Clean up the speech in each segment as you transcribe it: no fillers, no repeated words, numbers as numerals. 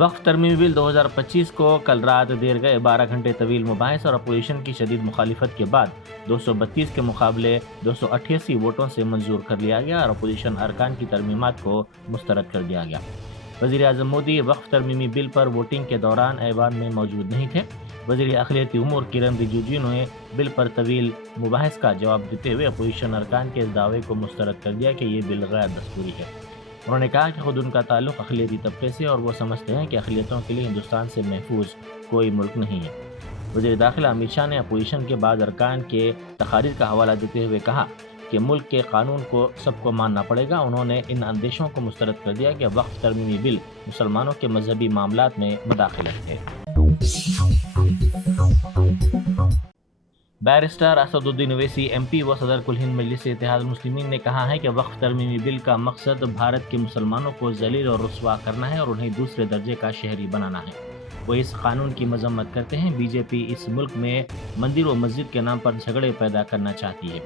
वक्फ तरमीमी bill 2025 को कल रात देर गए 12 घंटे तवील मुबाहिस और अपोजिशन की शदीद मुखालिफत के बाद 232 के मुकाबले 288 वोटों से मंजूर कर लिया गया और अपोजिशन अरकान की तरमीमात को मुस्तरद कर दिया गया। वज़ीर आज़म मोदी वक्फ तरमीमी बिल पर वोटिंग के दौरान ऐवान में मौजूद नहीं थे। वज़ीर अक़लियती उमूर किरण रिजिजू ने बिल पर तवील मुबाहिस का जवाब देते हुए अपोजिशन अरकान के इस दावे को मुस्तरद कर दिया कि ये बिल गैर दस्तूरी है। उन्होंने कहा कि खुद उनका ताल्लुक़ अक़लियती तबके से और वो समझते हैं कि अक़लियतों के लिए हिंदुस्तान से महफूज कोई मुल्क नहीं है। वज़ीर दाखिला अमित शाह ने अपोजिशन के बाद अरकान के तक़ारीर का हवाला देते हुए कहा कि मुल्क के कानून को सबको मानना पड़ेगा। उन्होंने इन अंदेशों को मुस्तरद कर दिया कि वक्फ तरमीमी बिल मुसलमानों के मजहबी मामलात में मुदाखलत है। बैरिस्टर असदुद्दीन ओवैसी MP व सदर कुल हिंद मजलिस इत्तेहाद मुस्लिमीन ने कहा है कि वक्फ तरमीमी बिल का मकसद भारत के मुसलमानों को जलील और रुस्वा करना है और उन्हें दूसरे दर्जे का शहरी बनाना है। वो इस कानून की मजम्मत करते हैं। बीजेपी इस मुल्क में मंदिर व मस्जिद के नाम पर झगड़े पैदा करना चाहती है।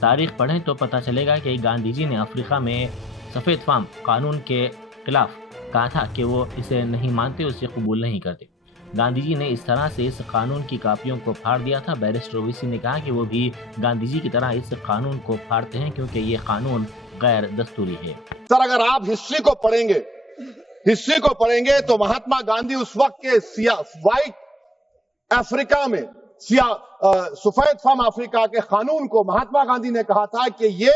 तारीख पढ़ें तो पता चलेगा कि गांधी जी ने अफ्रीका में सफ़ेद फार्म कानून के खिलाफ कहा था कि वो इसे नहीं मानते, उसे कबूल नहीं करते। गांधी जी ने इस तरह से इस कानून की कापियों को फाड़ दिया था। बैरिस्टर ओवैसी ने कहा कि वो भी गांधी जी की तरह इस कानून को फाड़ते हैं क्योंकि ये कानून गैर दस्तूरी है। सर, अगर आप हिस्ट्री को पढ़ेंगे तो महात्मा गांधी उस वक्त के व्हाइट अफ्रीका में सफेद फार्म अफ्रीका के कानून को महात्मा गांधी ने कहा था कि ये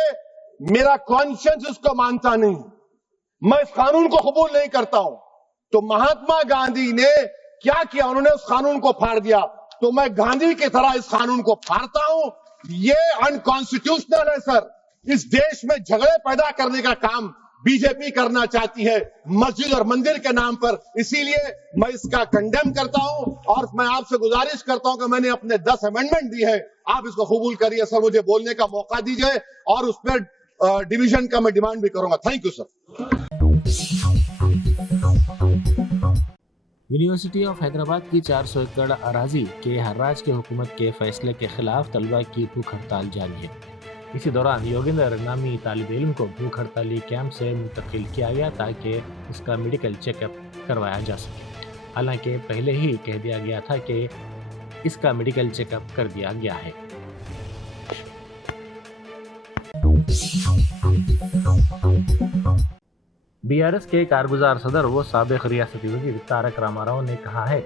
मेरा कॉन्शियंस इसको मानता नहीं, मैं इस कानून को कबूल नहीं करता हूं। तो महात्मा गांधी ने क्या किया, उन्होंने उस कानून को फाड़ दिया। तो मैं गांधी की तरह इस कानून को फाड़ता हूं। ये अनकॉन्स्टिट्यूशनल है सर। इस देश में झगड़े पैदा करने का काम बीजेपी करना चाहती है मस्जिद और मंदिर के नाम पर। इसीलिए मैं इसका कंडेम करता हूं और मैं आपसे गुजारिश करता हूं कि मैंने अपने 10 अमेंडमेंट दी है, आप इसको कबूल करिए सर। मुझे बोलने का मौका दीजिए और उस पर डिवीजन का मैं डिमांड भी करूंगा। Thank you sir. University of Hyderabad की 400 एकड़ अराजी के हर्राज के हुकूमत के फैसले के खिलाफ तलबा की भूख हड़ताल जारी है। इसी दौरान योगेंद्र नामी तालिब इल्म को भूख हड़ताली कैंप से मुंतकिल किया गया ताकि इसका मेडिकल चेकअप करवाया जा सके। हालांकि पहले ही कह दिया गया था कि इसका मेडिकल चेकअप कर दिया गया है। BRS के कारगुजार सदर व साबिक रियासती वज़ीर तारक रामाराव ने कहा है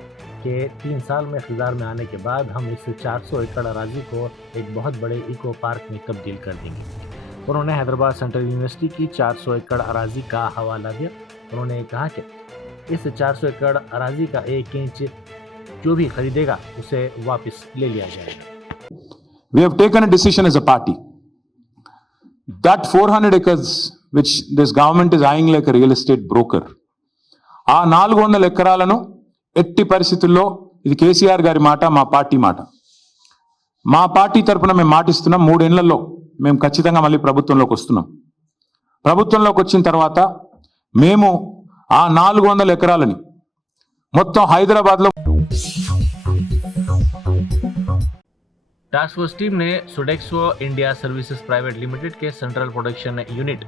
कि 3 साल में इक़्तिदार में आने के बाद हम इस 400 एकड़ अराजी को एक बहुत बड़े इको पार्क में तब्दील कर देंगे। उन्होंने हैदराबाद सेंट्रल यूनिवर्सिटी की 400 एकड़ अराजी का हवाला दिया। उन्होंने कहा कि इस 400 एकड़ अराजी का 1 इंच जो भी खरीदेगा उसे वापस ले लिया जाएगा। We have taken a decision as a party that 400 acres which this government is eyeing like a real estate broker, ఆ 400 ఎకరాలను ఎట్టి పరిస్థితుల్లో, ఇది కేసీఆర్ గారి మాట, మా పార్టీ మాట, మా పార్టీ తరపున మేము మాటిస్తున్నాం, 3 ఏళ్లలో మేము ఖచ్చితంగా మళ్ళీ ప్రభుత్వంలోకి వస్తున్నాం. ప్రభుత్వంలోకి వచ్చిన తర్వాత మేము ఆ 400 ఎకరాలని మొత్తం హైదరాబాద్లో टास्क फोर्स टीम ने Sodexo India services private limited के सेंट्रल प्रोडक्शन यूनिट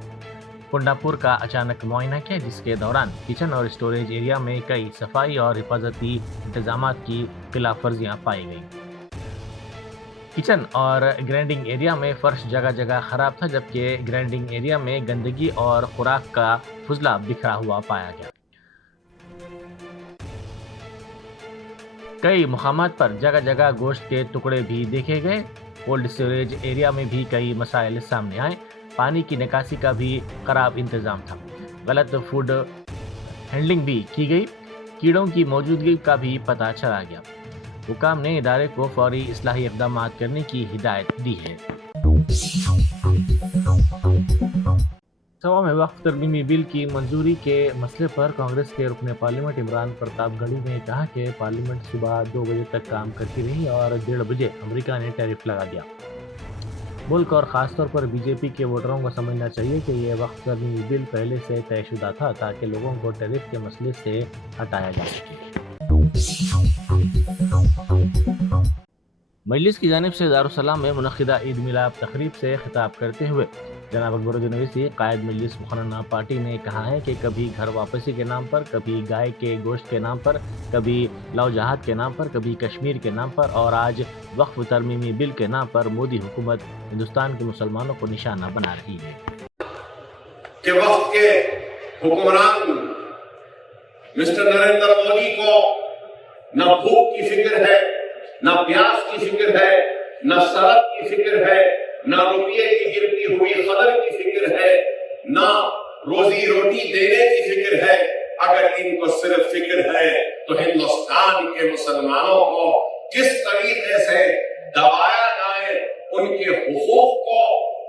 कुंडापुर का अचानक मुआयना किया, जिसके दौरान किचन और स्टोरेज एरिया में कई सफाई और हिफाजती इंतजामात की खिलाफ वर्जियाँ पाई गई। किचन और ग्राइंडिंग एरिया में फर्श जगह जगह खराब था, जबकि ग्राइंडिंग एरिया में गंदगी और खुराक का फुजला बिखरा हुआ पाया गया। कई मुकामात पर जगह जगह गोश्त के टुकड़े भी देखे गए। कोल्ड स्टोरेज एरिया में भी कई मसाइल सामने आए। पानी की निकासी का भी खराब इंतजाम था। गलत फूड हैंडलिंग भी की गई। कीड़ों की मौजूदगी का भी पता चला गया। हुकाम ने इदारे को फौरी इस्लाही इक़दाम करने की हिदायत दी है। सभा में वक्फ तरमीमी बिल की मंजूरी के मसले पर कांग्रेस के रुकने पार्लियामेंट इमरान प्रतापगढ़ी ने कहा कि पार्लियामेंट सुबह 2 बजे तक काम करती रही और 1:30 बजे अमेरिका ने टैरिफ लगा दिया। मुल्क और ख़ासतौर पर बीजेपी के वोटरों को समझना चाहिए कि यह वक्फ तरमीमी बिल पहले से तयशुदा था ताकि लोगों को टैरिफ के मसले से हटाया जा सके। मजलिस की जानिब से दारुस्सलाम में मुनक़िदा ईद मिलाद तक़रीब से खिताब करते हुए जनाब अकबरुद्दीन ओवैसी कायद मजलिस मुखरना पार्टी ने कहा है कि कभी घर वापसी के नाम पर, कभी गाय के गोश्त के नाम पर, कभी लव जहाद के नाम पर, कभी कश्मीर के नाम पर और आज वक्फ तरमीमी बिल के नाम पर मोदी हुकूमत हिंदुस्तान के मुसलमानों को निशाना बना रही है। कि वक्त के हुक्मरान मिस्टर नरेंद्र मोदी को न भूख की फिक्र है, न प्यास की फिक्र है, न सड़क की फिक्र है, न रुपये की गिरती हुई कदर की फिक्र है, न रोजी रोटी देने की फिक्र है। अगर इनको सिर्फ फिक्र है तो हिंदुस्तान के मुसलमानों को किस तरीके से दबाया जाए, उनके हुकूक को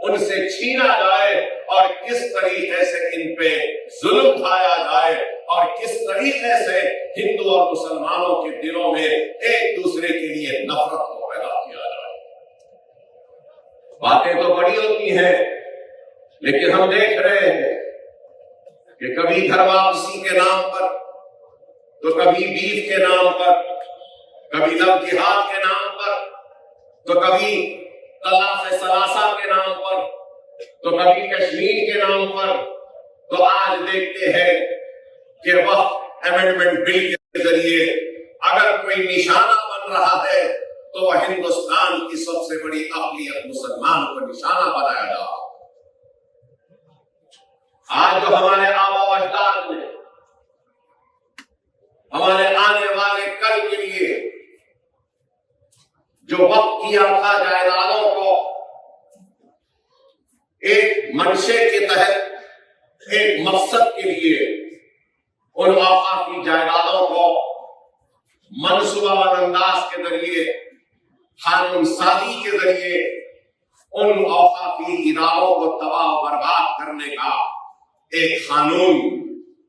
उनसे छीना जाए और किस तरीके से इन पे जुल्म ढाया जाए और किस तरीके से हिंदू और मुसलमानों के दिलों में एक दूसरे के लिए नफरत को पैदा किया जाए। बातें तो बड़ी होती हैं, लेकिन हम देख रहे हैं कि कभी घर वापसी के नाम पर, तो कभी बीफ के नाम पर, कभी लव जिहाद के नाम पर, तो कभी तलाक सलासा के नाम पर, तो कभी कश्मीर के नाम पर, तो आज देखते हैं कि वह अमेंडमेंट बिल के जरिए अगर कोई निशाना बन रहा है तो वह हिंदुस्तान की सबसे बड़ी अक़लियत मुसलमान को निशाना बनाया जा रहा। आज जो हमारे आबा अजदाद ने हमारे आने वाले कल के लिए जो वक्त किया था जायदादों को एक मंशे के तहत एक मकसद के लिए उन औकाफी जायदादों को मनसूबाबंद अंदाज के जरिए, कानून साजी के जरिए उन औकाफी इदारों को तबाह बर्बाद करने का एक कानून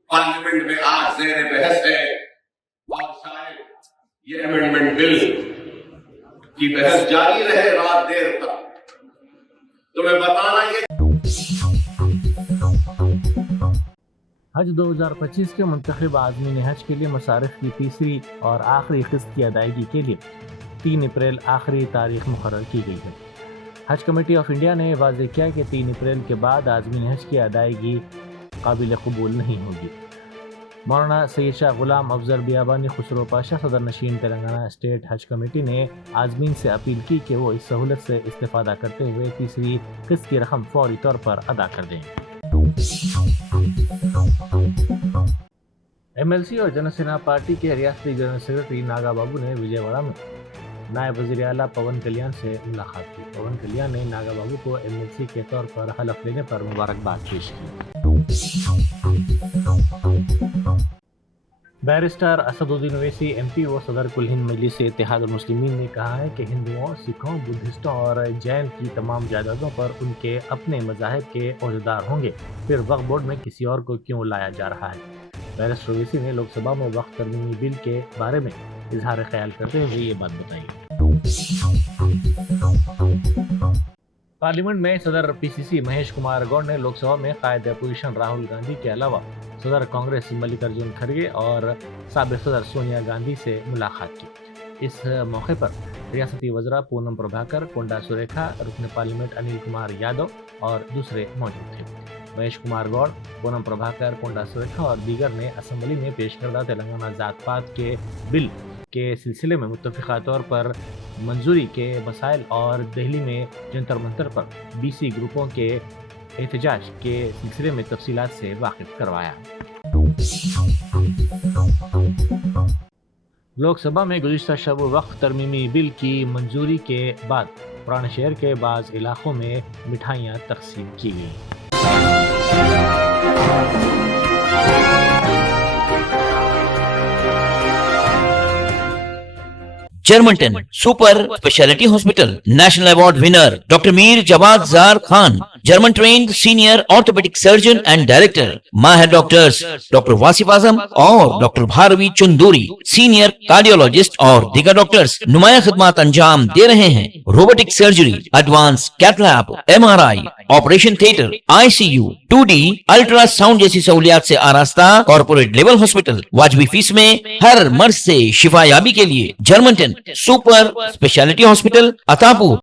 पार्लियामेंट में आज ज़ेर बहस है और शायद ये अमेंडमेंट बिल की बहस जारी रहे रात देर तक। तो मैं बताना ये हज 2025 के मुंतखब आज़मीन हज के लिए मसारिफ की तीसरी और आखिरी किस्त की अदायगी के लिए 3 अप्रैल आखिरी तारीख मुकर्रर की गई है। हज कमेटी ऑफ इंडिया ने वाज़ेह किया कि 3 अप्रैल के बाद आज़मीन हज की अदायगी काबिल कबूल नहीं होगी। मौलाना सैयद शाह गुलाम अफजल बियाबानी खुसरो पाशा सदर नशीन तेलंगाना स्टेट हज कमेटी ने आज़मीन से अपील की कि वो इस सहूलत से इस्तेफादा करते हुए तीसरी किस्त की रकम फौरी तौर पर अदा कर दें। MLC और जनसेना पार्टी के रियासती जनरल सेक्रेटरी नागा बाबू ने विजयवाड़ा में नायब वज़ीर आला पवन कल्याण से मुलाकात की। पवन कल्याण ने नागा बाबू को MLC के तौर पर हलफ लेने पर मुबारकबाद पेश की। बैरिस्टर असदुद्दीन ओवैसी MP व सदर कुल हिंद मजलिस इत्तेहादुल मुस्लिमीन ने कहा है कि हिंदुओं, सिखों, बुद्धिस्टों और जैन की तमाम जायदादों पर उनके अपने मज़ाहिब के ओहदेदार होंगे, फिर वक्फ बोर्ड में किसी और को क्यों लाया जा रहा है। बैरिस्टर ओवैसी ने लोकसभा में वक्फ तरमीमी बिल के बारे में इजहार ख्याल करते हुए ये बात बताई। पार्लियामेंट में सदर PCC महेश कुमार गौड़ ने लोकसभा में कायदे अपोजिशन राहुल गांधी के अलावा सदर कांग्रेस मल्लिकार्जुन खड़गे और साबिक सदर सोनिया गांधी से मुलाकात की। इस मौके पर रियासती वज़रा पूनम प्रभाकर, कोंडा सुरेखा, रुकन पार्लियामेंट अनिल कुमार यादव और दूसरे मौजूद थे। महेश कुमार गौड़, पूनम प्रभाकर, कोंडा सुरेखा और दीगर ने असम्बली में पेश करदा तेलंगाना जात पात के बिल के सिलसिले में मुत्तफ़िक़ा तौर पर मंजूरी के मसाइल और दिल्ली में जंतर मंतर पर BC ग्रुपों के एहतजाज के सिलसिले में तफसीलात से वाकिफ करवाया। लोकसभा में गुज़िश्ता शब वक्फ तरमीमी बिल की मंजूरी के बाद पुराने शहर के बाज़ इलाकों में मिठाइयाँ तकसीम की गईं। Germanton super speciality hospital national award winner doctor Mir Jawad Zar Khan, German trained senior orthopedic surgeon and director, माहिर डॉक्टर्स डॉक्टर वासिफ आजम और doctor Bharvi Chanduri, senior cardiologist और दीगर डॉक्टर्स नुमाया खिदमत अंजाम दे रहे हैं। Robotic surgery, advance cath lab, MRI, operation theatre, ICU, 2D ultrasound जैसी सहूलियात से आरास्ता कॉर्पोरेट लेवल हॉस्पिटल, वाजबी फीस में हर मर्ज से शिफायाबी के लिए Germanton super speciality hospital, Attapur.